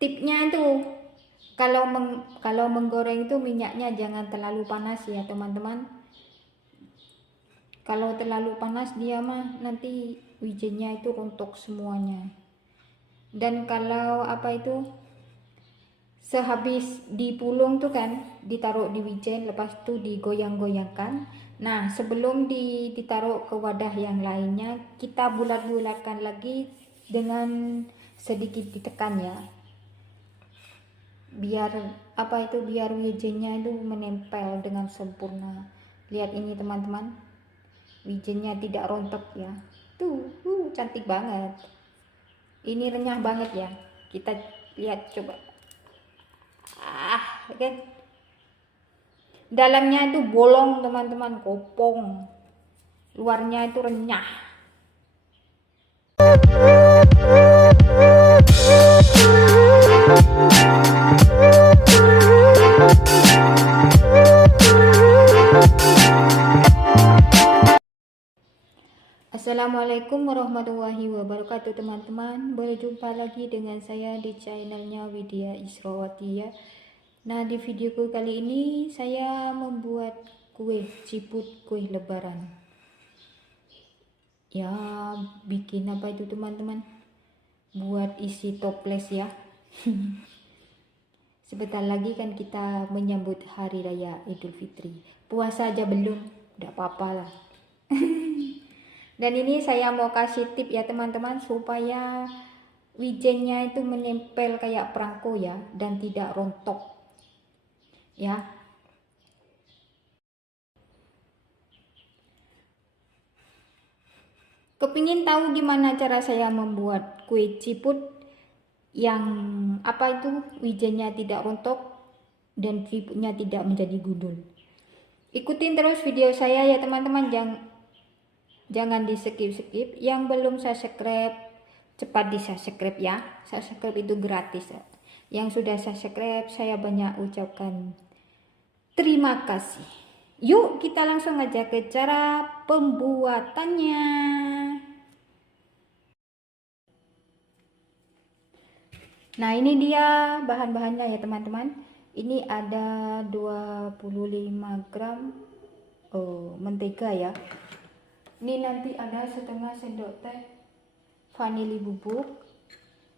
Tipnya itu kalau menggoreng itu minyaknya jangan terlalu panas ya teman-teman. Kalau terlalu panas dia mah nanti wijennya itu rontok semuanya. Dan kalau apa itu sehabis dipulung tuh kan ditaruh di wijen, lepas itu digoyang-goyangkan. Nah sebelum ditaruh ke wadah yang lainnya, kita bulat-bulatkan lagi dengan sedikit ditekan ya, biar apa itu biar wijennya itu menempel dengan sempurna. Lihat ini teman-teman, wijennya tidak rontok ya. Cantik banget. Ini renyah banget ya. Kita lihat coba. Oke. Dalamnya itu bolong teman-teman, kopong. Luarnya itu renyah. Assalamualaikum warahmatullahi wabarakatuh teman-teman. Berjumpa lagi dengan saya di channelnya Widya Israwati ya. Nah di videoku kali ini saya membuat kue ciput, kue lebaran ya. Bikin apa itu teman-teman, buat isi toples ya. Sebentar lagi kan kita menyambut hari raya Idul Fitri. Puasa aja belum, udah apa-apa lah. Dan ini saya mau kasih tip ya teman-teman, supaya wijennya itu menempel kayak perangko ya, dan tidak rontok ya. Kepingin tahu gimana cara saya membuat kue ciput yang apa itu wijennya tidak rontok dan ciputnya tidak menjadi gundul? Ikutin terus video saya ya teman-teman, jangan di skip. Yang belum subscribe cepat di subscribe ya. Subscribe itu gratis ya. Yang sudah subscribe saya banyak ucapkan terima kasih. Yuk kita langsung aja ke cara pembuatannya. Nah ini dia bahan-bahannya ya teman-teman. Ini ada 25 gram mentega ya. Ini nanti ada setengah sendok teh vanili bubuk,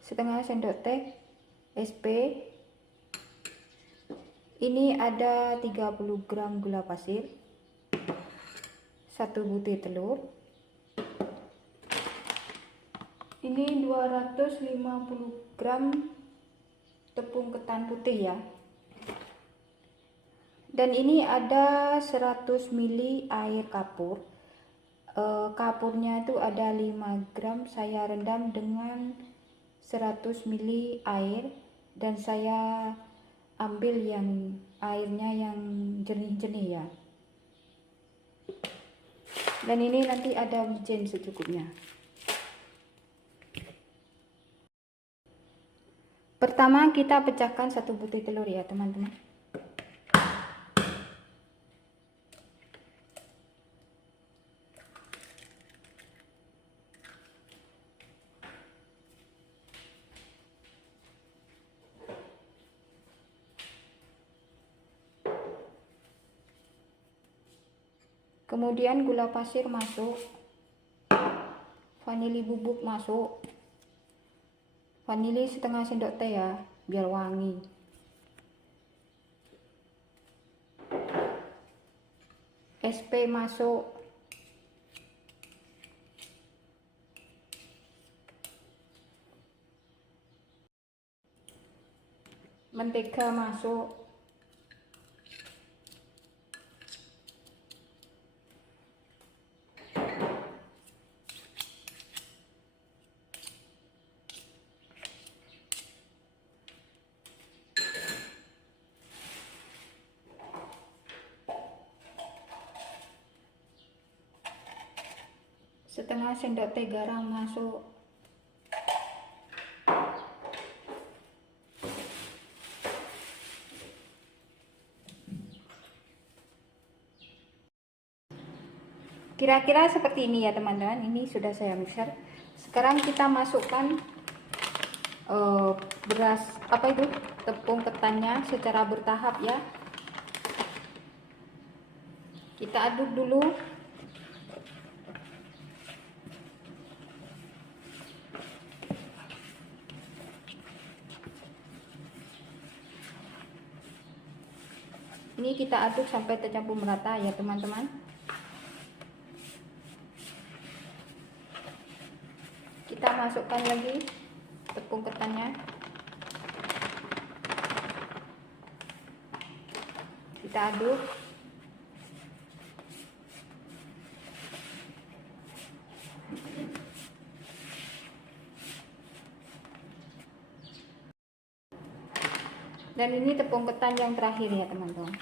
setengah sendok teh SP. Ini ada 30 gram gula pasir, 1 butir telur. Ini 250 gram tepung ketan putih ya. Dan ini ada 100 ml air kapur. Kapurnya itu ada 5 gram, saya rendam dengan 100 ml air, dan saya ambil yang airnya yang jernih-jernih ya. Dan ini nanti ada wijen secukupnya. Pertama kita pecahkan 1 butir telur ya teman-teman. Kemudian gula pasir masuk, vanili bubuk masuk, vanili setengah sendok teh ya biar wangi. SP masuk, mentega masuk, setengah sendok teh garam masuk, kira-kira seperti ini ya teman-teman. Ini sudah saya mixer. Sekarang kita masukkan eh, beras apa itu tepung ketannya secara bertahap ya. Kita aduk dulu. Ini kita aduk sampai tercampur merata ya teman-teman. Kita masukkan lagi tepung ketannya. Kita aduk. Dan ini tepung ketan yang terakhir ya teman-teman.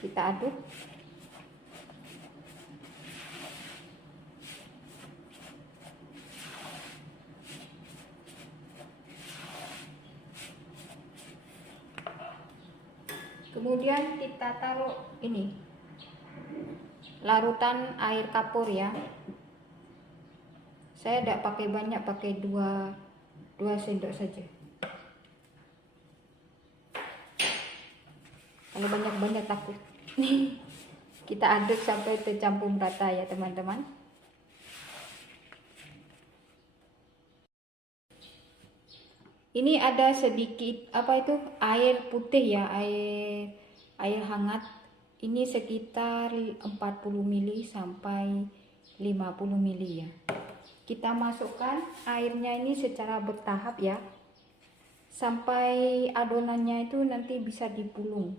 Kita aduk. Kemudian kita taruh ini larutan air kapur ya. Saya tidak pakai banyak, pakai 2 sendok saja. Kalau banyak-banyak takut. Kita aduk sampai tercampur merata ya teman-teman. Ini ada sedikit apa itu air putih ya, air hangat. Ini sekitar 40 ml sampai 50 ml ya. Kita masukkan airnya ini secara bertahap ya, sampai adonannya itu nanti bisa dipulung.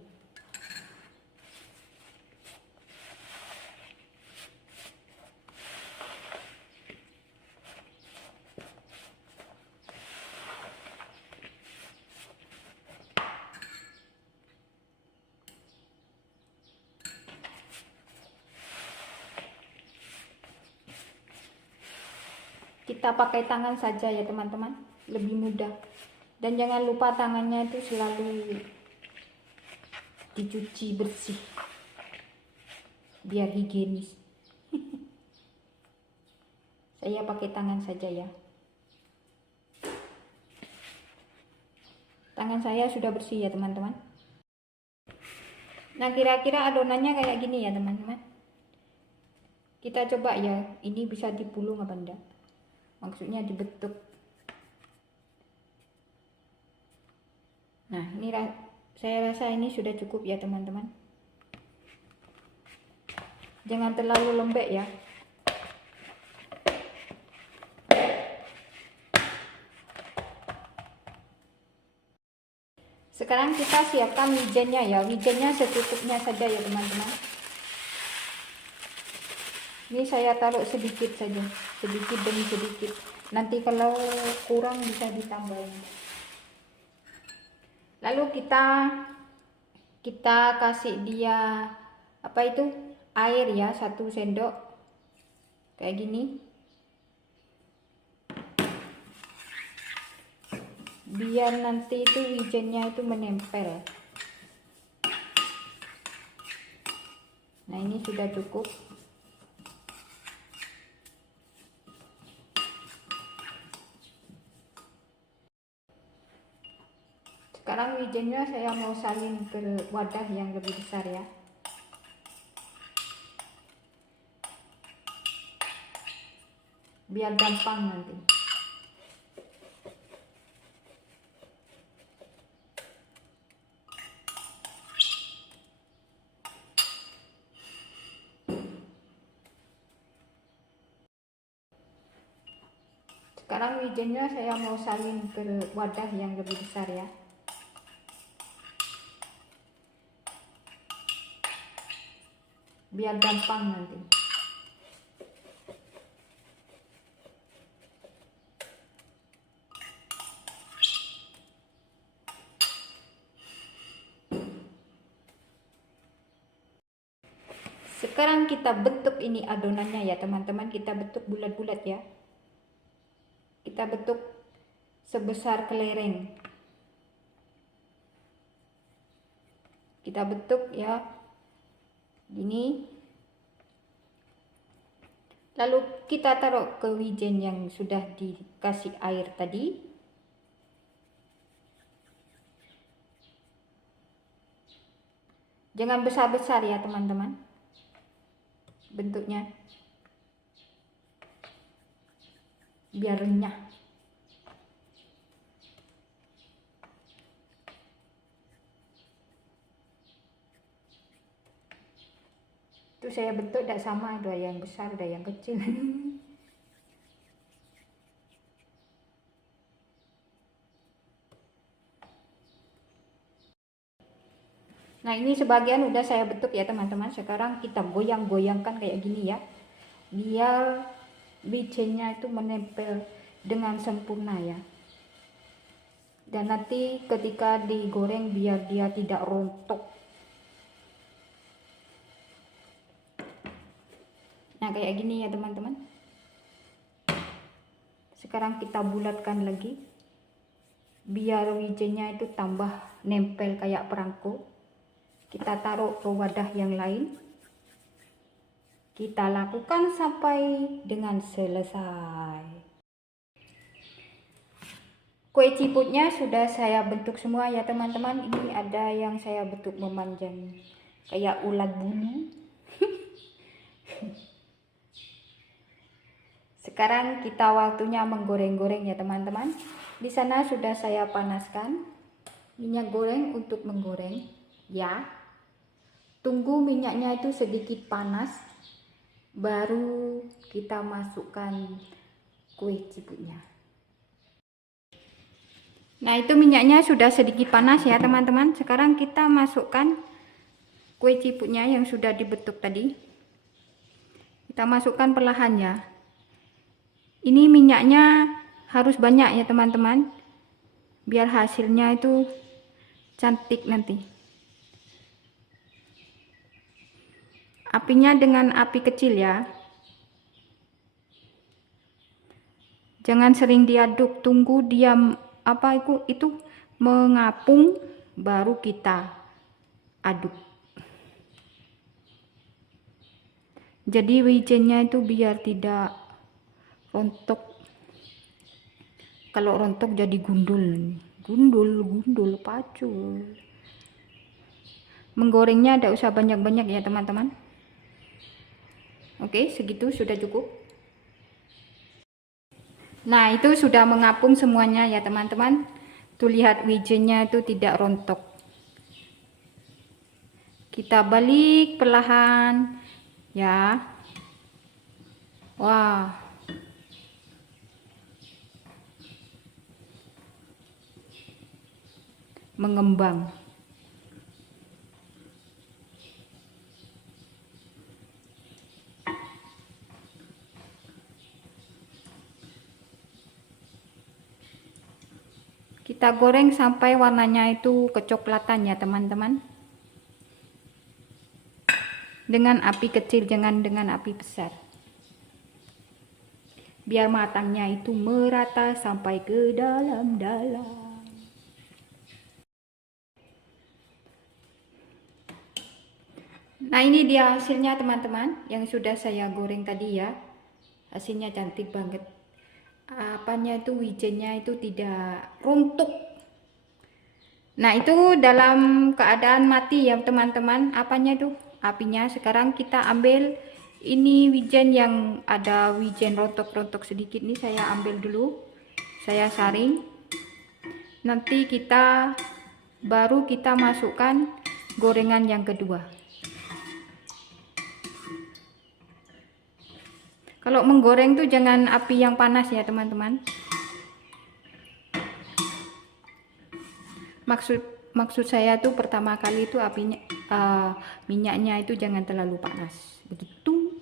Kita pakai tangan saja ya teman-teman, lebih mudah. Dan jangan lupa tangannya itu selalu dicuci bersih biar higienis. Saya pakai tangan saja ya. Tangan saya sudah bersih ya teman-teman. Nah, kira-kira adonannya kayak gini ya teman-teman. Kita coba ya, ini bisa dipulung apa enggak? Maksudnya dibentuk. Nah, ini saya rasa ini sudah cukup ya teman-teman. Jangan terlalu lembek ya. Sekarang kita siapkan wijennya ya. Wijennya secukupnya saja ya teman-teman. Ini saya taruh sedikit saja, sedikit demi sedikit. Nanti kalau kurang bisa ditambahin. Lalu kita kasih dia apa itu air ya, 1 sendok kayak gini. Biar nanti itu wijennya itu menempel. Nah, ini sudah cukup. Sekarang wijennya saya mau salin ke wadah yang lebih besar ya. Biar gampang nanti. Sekarang wijennya saya mau salin ke wadah yang lebih besar ya. Biar gampang nanti. Sekarang kita bentuk ini adonannya ya teman-teman. Kita bentuk bulat-bulat ya. Kita bentuk sebesar kelereng. Kita bentuk ya Gini. Lalu kita taruh ke wijen yang sudah dikasih air tadi. Jangan besar-besar ya teman-teman bentuknya, biar renyah. Itu saya bentuk tidak sama, ada yang besar ada yang kecil. Nah ini sebagian udah saya bentuk ya teman-teman. Sekarang kita goyang-goyangkan kayak gini ya, biar wijennya itu menempel dengan sempurna ya. Dan nanti ketika digoreng biar dia tidak rontok. Nah kayak gini ya teman-teman. Sekarang kita bulatkan lagi biar wijennya itu tambah nempel kayak perangko. Kita taruh ke wadah yang lain. Kita lakukan sampai dengan selesai. Kue ciputnya sudah saya bentuk semua ya teman-teman. Ini ada yang saya bentuk memanjang kayak ulat bulu. Sekarang kita waktunya menggoreng-goreng ya teman-teman. Di sana sudah saya panaskan minyak goreng untuk menggoreng ya. Tunggu minyaknya itu sedikit panas, baru kita masukkan kue ciputnya. Nah itu minyaknya sudah sedikit panas ya teman-teman. Sekarang kita masukkan kue ciputnya yang sudah dibentuk tadi. Kita masukkan perlahan ya. Ini minyaknya harus banyak ya teman-teman, biar hasilnya itu cantik nanti. Apinya dengan api kecil ya. Jangan sering diaduk, tunggu dia itu mengapung baru kita aduk. Jadi wijennya itu biar tidak rontok. Kalau rontok jadi gundul, gundul pacul. Menggorengnya tidak usah banyak-banyak ya teman-teman. Oke, segitu sudah cukup. Nah itu sudah mengapung semuanya ya teman-teman. Tuh lihat wijennya itu tidak rontok. Kita balik perlahan ya. Wah, mengembang. Kita goreng sampai warnanya itu kecoklatan ya teman-teman. Dengan api kecil, jangan dengan api besar. Biar matangnya itu merata sampai ke dalam-dalam. Nah ini dia hasilnya teman-teman, yang sudah saya goreng tadi ya. Hasilnya cantik banget. Apanya itu wijennya itu tidak rontok. Nah itu dalam keadaan mati ya teman-teman. Apanya itu apinya. Sekarang kita ambil ini wijen yang ada wijen rontok-rontok sedikit nih, saya ambil dulu, saya saring. Nanti baru kita masukkan gorengan yang kedua. Kalau menggoreng tuh jangan api yang panas ya teman-teman. Maksud saya tuh pertama kali itu apinya minyaknya itu jangan terlalu panas. Begitu.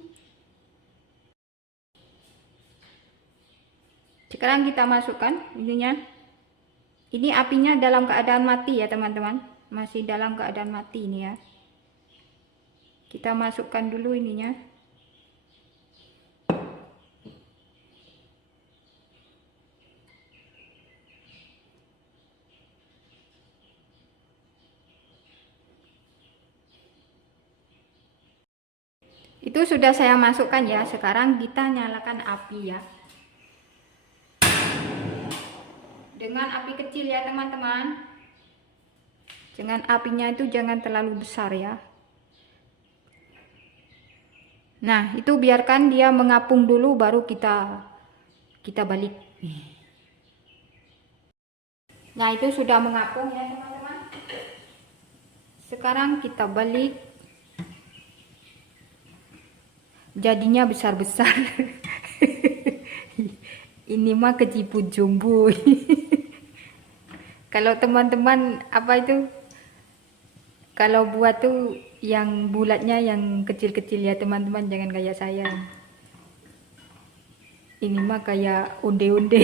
Sekarang kita masukkan ininya. Ini apinya dalam keadaan mati ya teman-teman. Masih dalam keadaan mati ini ya. Kita masukkan dulu ininya. Itu sudah saya masukkan ya. Sekarang kita nyalakan api ya. Dengan api kecil ya teman-teman. Dengan apinya itu jangan terlalu besar ya. Nah, itu biarkan dia mengapung dulu baru kita balik. Nah, itu sudah mengapung ya teman-teman. Sekarang kita balik. Jadinya besar-besar. Ini mah keciput jumbo. Kalau teman-teman apa itu, kalau buat tuh yang bulatnya yang kecil-kecil ya teman-teman, jangan kayak saya. Ini mah kayak onde-onde.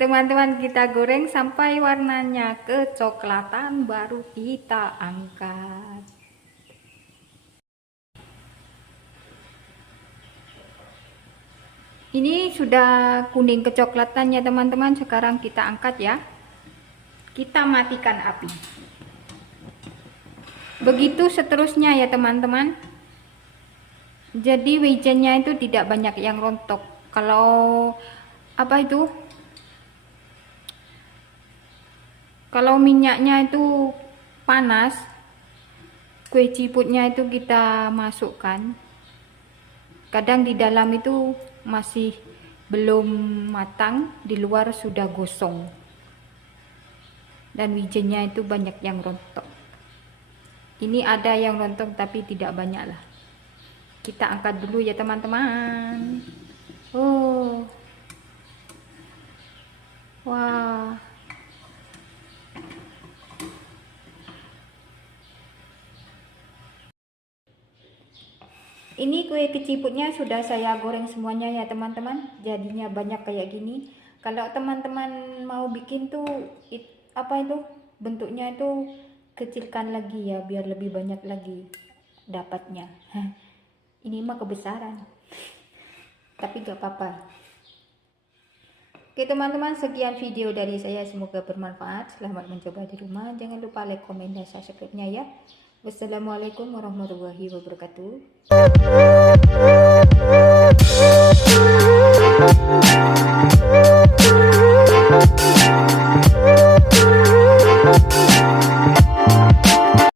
Teman-teman, kita goreng sampai warnanya kecoklatan baru kita angkat. Ini sudah kuning kecoklatannya teman-teman. Sekarang kita angkat ya. Kita matikan api. Begitu seterusnya ya teman-teman. Jadi wijennya itu tidak banyak yang rontok. Kalau apa itu? Kalau minyaknya itu panas, kue ciputnya itu kita masukkan. Kadang di dalam itu masih belum matang, di luar sudah gosong. Dan wijennya itu banyak yang rontok. Ini ada yang rontok tapi tidak banyak lah. Kita angkat dulu ya teman-teman. Oh. Wah. Ini kue keciputnya sudah saya goreng semuanya ya teman-teman. Jadinya banyak kayak gini. Kalau teman-teman mau bikin tuh apa itu bentuknya itu kecilkan lagi ya, biar lebih banyak lagi dapatnya. Ini mah kebesaran. Tapi gak apa-apa. Oke teman-teman, sekian video dari saya, semoga bermanfaat. Selamat mencoba di rumah. Jangan lupa like, komen, dan subscribe-nya ya. Wassalamualaikum warahmatullahi wabarakatuh.